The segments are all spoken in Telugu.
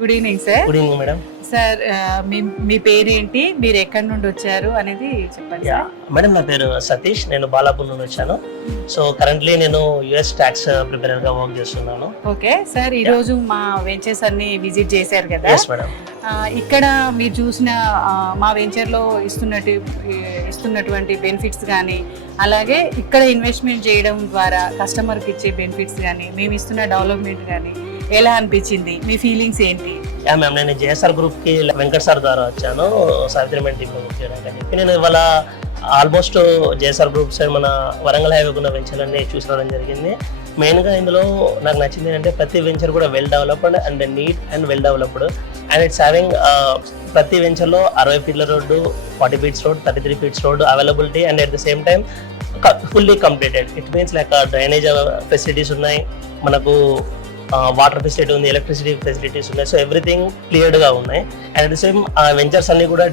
Good evening sir. Good evening madam. Sir మీ పేరేంటి, మీరు ఎక్కడి నుండి వచ్చారు అనేది చెప్పండి సార్. మేడం నా పేరు సతీష్, నేను బాలాపూర్ నుండి వచ్చాను. సో కరెంట్లీ నేను యుఎస్ ట్యాక్స్ ప్రిపేరర్ గా వర్క్ చేస్తున్నాను. ఓకే సార్, ఈ రోజు మా వెంచర్స్ అన్ని విజిట్ చేశారు కదా. Yes madam. ఇక్కడ మీరు చూసిన మా వెంచర్ లో ఇస్తున్నటువంటి బెనిఫిట్స్ కానీ, అలాగే ఇక్కడ ఇన్వెస్ట్మెంట్ చేయడం ద్వారా కస్టమర్కి ఇచ్చే బెనిఫిట్స్ కానీ, మేము ఇస్తున్న డెవలప్మెంట్ కానీ ఎలా అనిపించింది, మీ ఫీలింగ్స్ ఏంటి? మ్యామ్, నేను జేఎస్ఆర్ గ్రూప్ కి వెంకట్ సార్ ద్వారా వచ్చాను సావిత్రి మెన్ టీమ్ లో వర్క్ చేయడానికి అని చెప్పి. నేను ఇవాళ ఆల్మోస్ట్ జేఎస్ఆర్ గ్రూప్ సైడ్ మన వరంగల్ హైవే ఉన్న వెంచర్లన్నీ చూసి రావడం జరిగింది. మెయిన్గా ఇందులో నాకు నచ్చింది ఏంటంటే ప్రతి వెంచర్ కూడా well developed and neat and well developed and it's having ప్రతి వెంచర్లో 60 ఫీట్ల road, 40 feets road, 33 feets road availability and at the same time fully completed. It means like drainage facilities ఉన్నాయి, మనకు వాటర్ ఫెసిలిటీ ఉంది, ఎలక్ట్రిసిటీ ఫెసిలిటీస్ ఉన్నాయి. సో ఎవ్రీథింగ్ క్లియర్డ్గా ఉన్నాయి. And at the same ventures అన్ని కూడా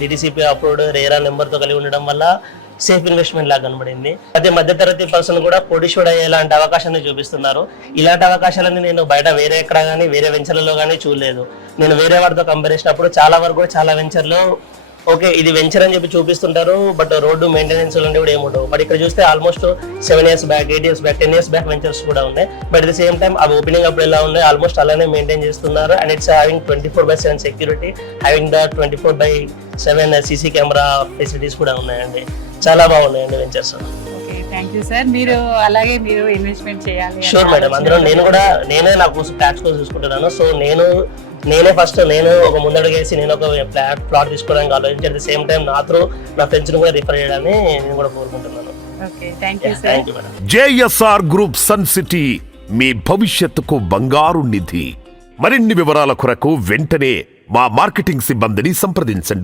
డిటిసిపి అప్రూవ్డ్ రేరా నెంబర్తో కలిగి ఉండడం వల్ల సేఫ్ ఇన్వెస్ట్మెంట్ లాగా కనబడింది. అదే మధ్యతరగతి పర్సన్ కూడా కోటీశ్వరుడు అయ్యేలాంటి అవకాశాన్ని చూపిస్తున్నారు. ఇలాంటి అవకాశాలని నేను బయట వేరే ఎక్కడ కానీ వేరే వెంచర్లలో కానీ చూడలేదు. నేను వేరే వాటితో కంపేర్ చేసినప్పుడు చాలా వరకు కూడా చాలా వెంచర్లో ఓకే ఇది వెంచర్ అని చెప్పి చూపిస్తుంటారు, బట్ రోడ్డు మెయింటెనెన్స్ లాంటివి కూడా ఏముండవు. బట్ ఇక్కడ చూస్తే almost 7 years back, 8 years back, 10 years back ventures కూడా ఉన్నాయి. But at the same time అవి ఓపెనింగ్ అప్పుడు ఎలా ఉన్నాయి ఆల్మోస్ట్ అలానే మెయింటైన్ చేస్తున్నారు. And it's having 24/7 security, having the 24/7 CC camera facilities కూడా ఉన్నాయండి. చాలా బాగున్నాయండి వెంచర్స్. Thank you sir. మీరు అలాగే మీరు ఇన్వెస్ట్మెంట్ చేయాలి. షూర్ మేడం, అందులో నేనే నా కోసం ట్యాక్స్ కోసం చూసుకుంటున్నాను. సో నేనే ఫస్ట్ ఒక ముందడుగేసి నేను ఒక ప్లాట్ తీసుకోవడానికి ఆలోచించి అట్ ద సేమ్ టైం నా త్రూ నా ఫ్రెండ్స్ కూడా రిఫర్ చేయడాన్ని నేను కూడా కోరుకుంటున్నాను. Thank you madam. JSR group Sun City మీ భవిష్యత్తుకు బంగారు నిధి. మరిన్ని వివరాల కొరకు వెంటనే మా మార్కెటింగ్ సిబ్బందిని సంప్రదించండి.